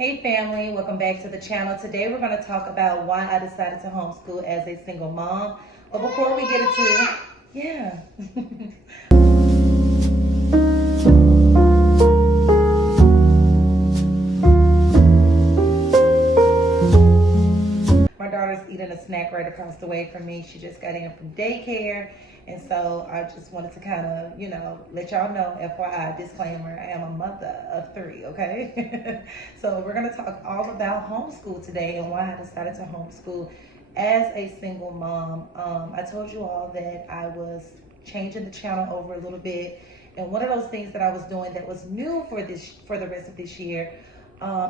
Hey family, welcome back to the channel. Today we're going to talk about why I decided to homeschool as a single mom. But before we get into yeah. My daughter's eating a snack right across the way from me. She just got in from daycare. And so I just wanted to kind of, let y'all know, FYI, disclaimer, I am a mother of three, okay? So we're going to talk all about homeschool today and why I decided to homeschool as a single mom. I told you all that I was changing the channel over a little bit. And one of those things that I was doing that was new for the rest of this year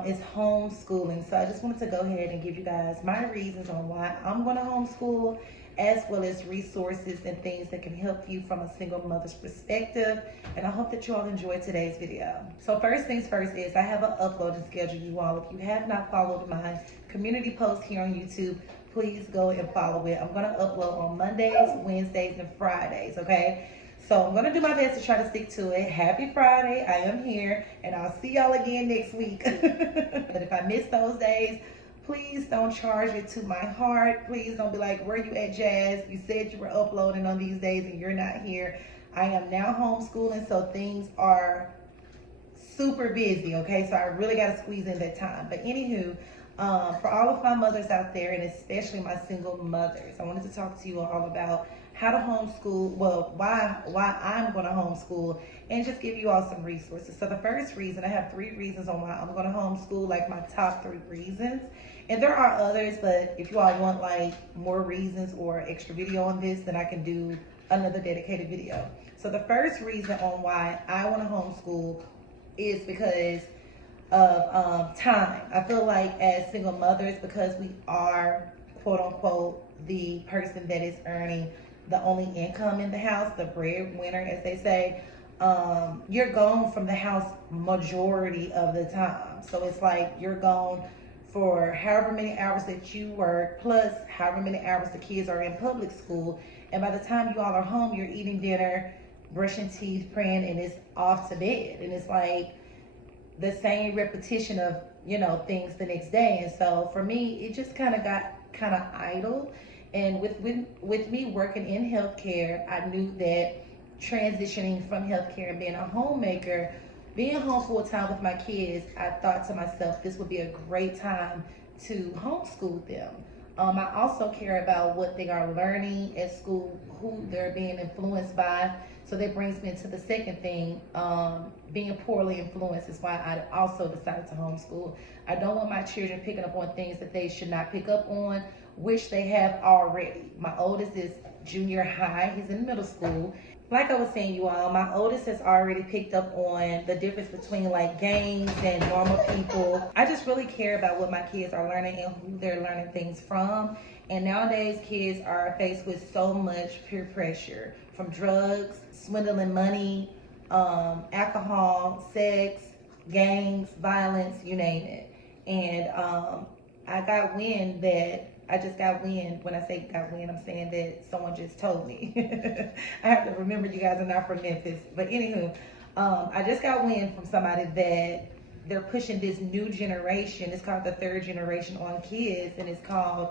is homeschooling. So I just wanted to go ahead and give you guys my reasons on why I'm going to homeschool, as well as resources and things that can help you from a single mother's perspective. And I hope that you all enjoy today's video. So first things first is I have an uploading schedule, you all. If you have not followed my community post here on YouTube, please go and follow it. I'm going to upload on Mondays, Wednesdays, and Fridays, okay? So I'm going to do my best to try to stick to it. Happy Friday. I am here, and I'll see y'all again next week. But if I miss those days, please don't charge it to my heart. Please don't be like, where you at, Jazz? You said you were uploading on these days and you're not here. I am now homeschooling, so things are super busy, okay? So I really got to squeeze in that time. But anywho, for all of my mothers out there, and especially my single mothers, I wanted to talk to you all about how to homeschool, well, why I'm going to homeschool, and just give you all some resources. So the first reason, I have 3 reasons on why I'm going to homeschool, like my top 3 reasons. And there are others, but if you all want like more reasons or extra video on this, then I can do another dedicated video. So the first reason on why I want to homeschool is because of time. I feel like as single mothers, because we are quote unquote the person that is earning the only income in the house, the breadwinner as they say, you're gone from the house majority of the time. So it's like you're gone for however many hours that you work, plus however many hours the kids are in public school. And by the time you all are home, you're eating dinner, brushing teeth, praying, and it's off to bed. And it's like the same repetition of, things the next day. And so for me, it just kind of got kind of idle. And with me working in healthcare, I knew that transitioning from healthcare and being a homemaker, being home full time with my kids, I thought to myself, this would be a great time to homeschool them. I also care about what they are learning at school, who they're being influenced by. So that brings me to the second thing, being poorly influenced is why I also decided to homeschool. I don't want my children picking up on things that they should not pick up on, which they have already. My oldest is junior high, he's in middle school. Like I was saying, you all, my oldest has already picked up on the difference between like gangs and normal people. I just really care about what my kids are learning and who they're learning things from. And nowadays kids are faced with so much peer pressure from drugs, swindling money, alcohol, sex, gangs, violence, you name it. And I just got wind. When I say got wind, I'm saying that someone just told me. I have to remember you guys are not from Memphis. But anywho, I just got wind from somebody that they're pushing this new generation. It's called the 3rd generation on kids, and it's called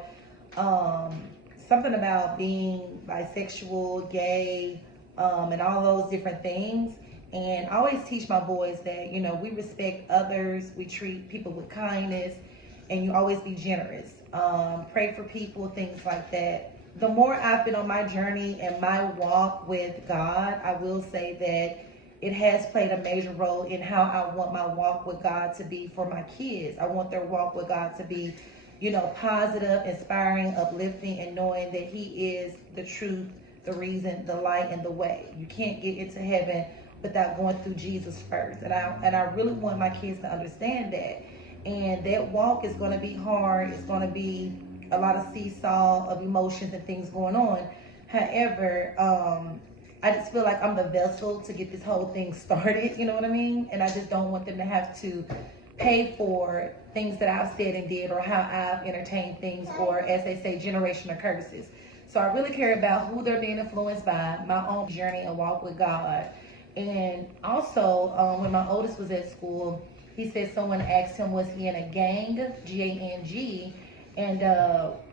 something about being bisexual, gay, and all those different things. And I always teach my boys that, we respect others, we treat people with kindness, and you always be generous. Pray for people, things like that. The more I've been on my journey and my walk with God, I will say that it has played a major role in how I want my walk with God to be for my kids. I want their walk with God to be, positive, inspiring, uplifting, and knowing that He is the truth, the reason, the light, and the way. You can't get into heaven without going through Jesus first. And I really want my kids to understand that. And that walk is going to be hard. It's going to be a lot of seesaw of emotions and things going on. However, I just feel like I'm the vessel to get this whole thing started, you know what I mean? And I just don't want them to have to pay for things that I've said and did, or how I've entertained things, or as they say, generational curses. So I really care about who they're being influenced by, my own journey and walk with God. And also, when my oldest was at school, He said someone asked him, was he in a gang, G-A-N-G, and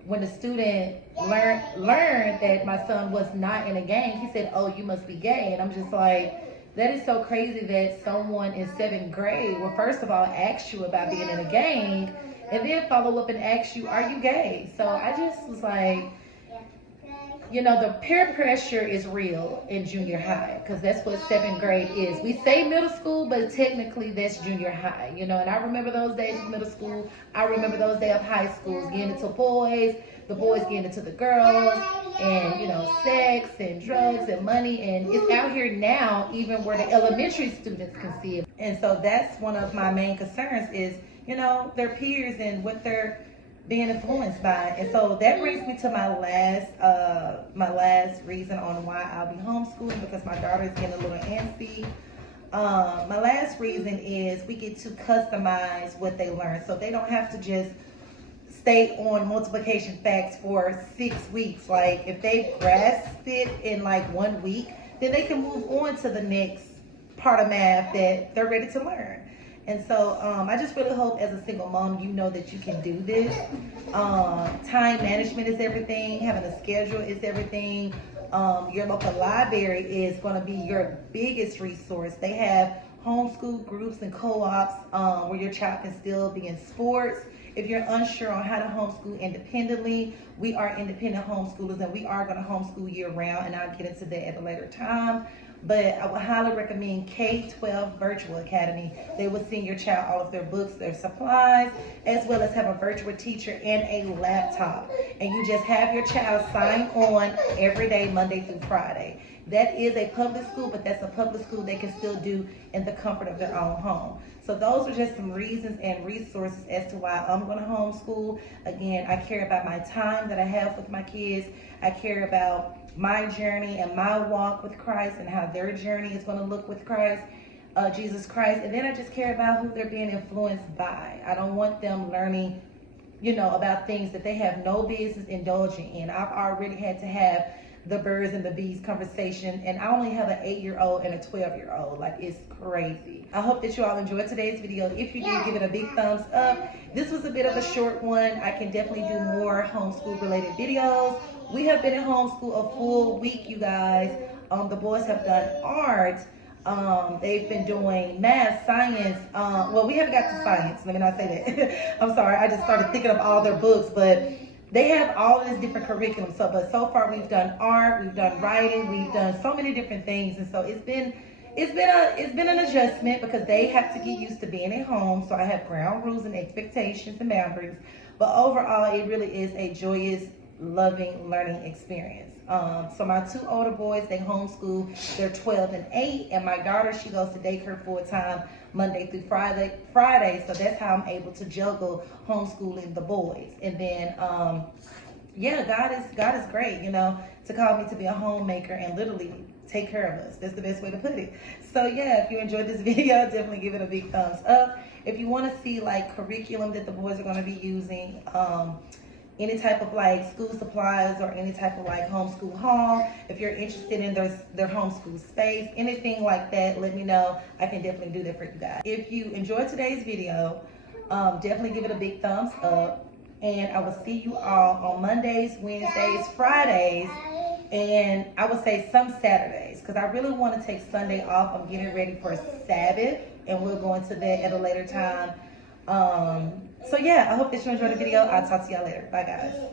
when the student learned that my son was not in a gang, he said, oh, you must be gay. And I'm just like, that is so crazy that someone in 7th grade will first of all ask you about being in a gang and then follow up and ask you, are you gay? So I just was like, you know, the peer pressure is real in junior high, because that's what 7th grade is. We say middle school, but technically that's junior high, you know. And I remember those days of middle school. I remember those days of high schools, getting into boys, the boys getting into the girls, and, you know, sex and drugs and money. And it's out here now, even where the elementary students can see it. And so that's one of my main concerns is, you know, their peers and what they're being influenced by. And so that brings me to my last reason on why I'll be homeschooling, because my daughter is getting a little antsy. My last reason is we get to customize what they learn, so they don't have to just stay on multiplication facts for 6 weeks. Like if they grasped it in like 1 week, then they can move on to the next part of math that they're ready to learn. And so I just really hope as a single mom, you know that you can do this. Time management is everything. Having a schedule is everything. Your local library is going to be your biggest resource. They have homeschool groups and co-ops where your child can still be in sports. If you're unsure on how to homeschool independently, we are independent homeschoolers, and we are going to homeschool year round, and I'll get into that at a later time. But I would highly recommend K-12 Virtual Academy. They will send your child all of their books, their supplies, as well as have a virtual teacher and a laptop. And you just have your child sign on every day, Monday through Friday. That is a public school, but that's a public school they can still do in the comfort of their own home. So those are just some reasons and resources as to why I'm going to homeschool. Again, I care about my time that I have with my kids. I care about my journey and my walk with Christ and how their journey is going to look with Christ, Jesus Christ. And then I just care about who they're being influenced by. I don't want them learning, you know, about things that they have no business indulging in. I've already had to have the birds and the bees conversation, and I only have an 8-year-old and a 12-year-old. Like, it's crazy. I hope that you all enjoyed today's video. If you did, give it a big thumbs up. This was a bit of a short one. I can definitely do more homeschool related videos. We have been in homeschool a full week, you guys. The boys have done art. They've been doing math, science. Well, we haven't got to science. Let me not say that. I'm sorry. I just started thinking of all their books, but they have all of this different curriculum. But so far we've done art, we've done writing, we've done so many different things, and so it's been an adjustment because they have to get used to being at home. So I have ground rules and expectations and boundaries. But overall, it really is a joyous, loving learning experience. So my 2 older boys, they homeschool. They're 12 and 8, and my daughter, she goes to daycare full time Monday through Friday. So that's how I'm able to juggle homeschooling the boys. And then yeah, God is great, you know, to call me to be a homemaker and literally take care of us. That's the best way to put it. So yeah, if you enjoyed this video, definitely give it a big thumbs up. If you want to see like curriculum that the boys are going to be using, any type of like school supplies or any type of like homeschool haul, if you're interested in their homeschool space, anything like that, let me know. I can definitely do that for you guys. If you enjoyed today's video, definitely give it a big thumbs up. And I will see you all on Mondays, Wednesdays, Fridays, and I would say some Saturdays, because I really want to take Sunday off. I'm getting ready for Sabbath, and we'll go into that at a later time. So yeah, I hope that you enjoyed the video. I'll talk to y'all later. Bye, guys.